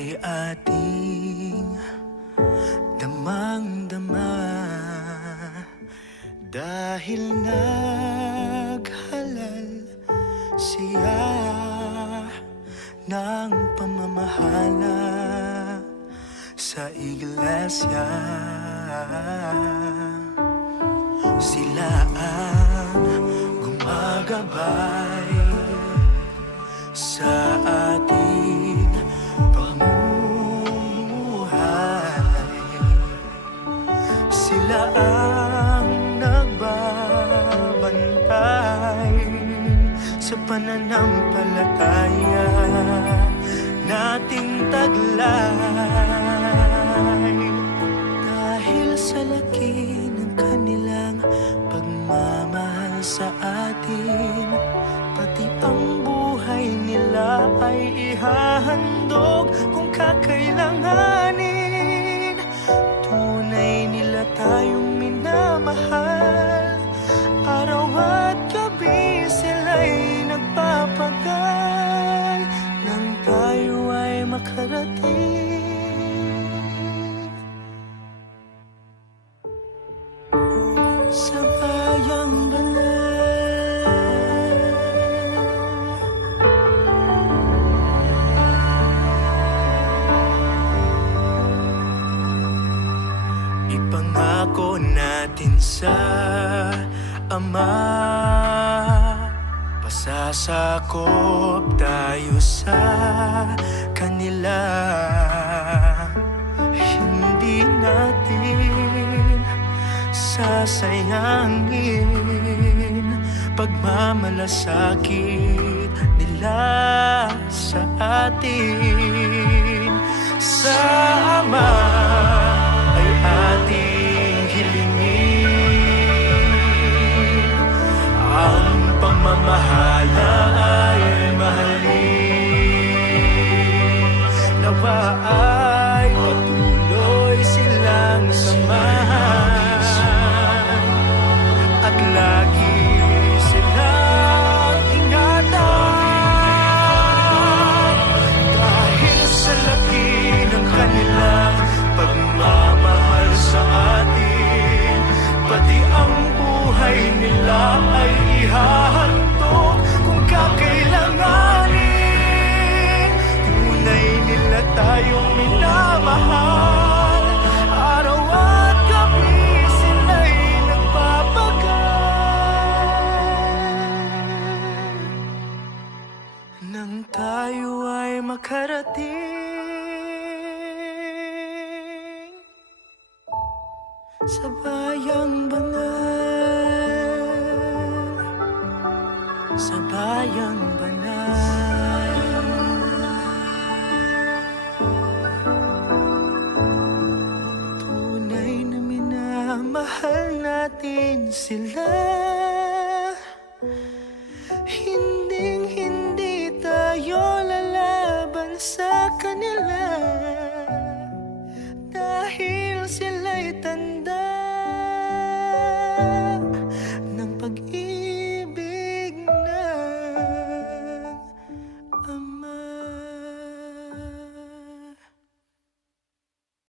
ay ating damang-dama, dahil naghalal siya ng pamamahala sa iglesia. Sila ang gumagabay sa ating pamumuhay. Sila ang nagbabantay sa pananampalataya nating taglay. Dahil sa laki ng kanilang pagmamahal sa atin, pati ang buhay nila ay ihahandog kung kakailanganin. Tunay nila tayong minamahal, araw at gabi sila'y nagpapagal nang tayo ay makarating sa bayang banal. Ipangako natin sa Ama, pasasakop tayo sa kanila. Hindi natin sasayangin pagmamalasakit nila sa atin. Sa Ama ay ating hilingin, ang pamamahala ay mahalin. Nawa ay patuloy silang samahan at lagi silang ingatan. Dahil sa laki ng kanilang pagmamahal sa atin, pati ang buhay nila ay ihahandog kung kakailanganin. Tunay nila tayong minamahal, araw at gabi sila'y nagpapagal nang tayo ay makarating sa bayang banal, sa bayang banal. Tunay na minamahal natin sila.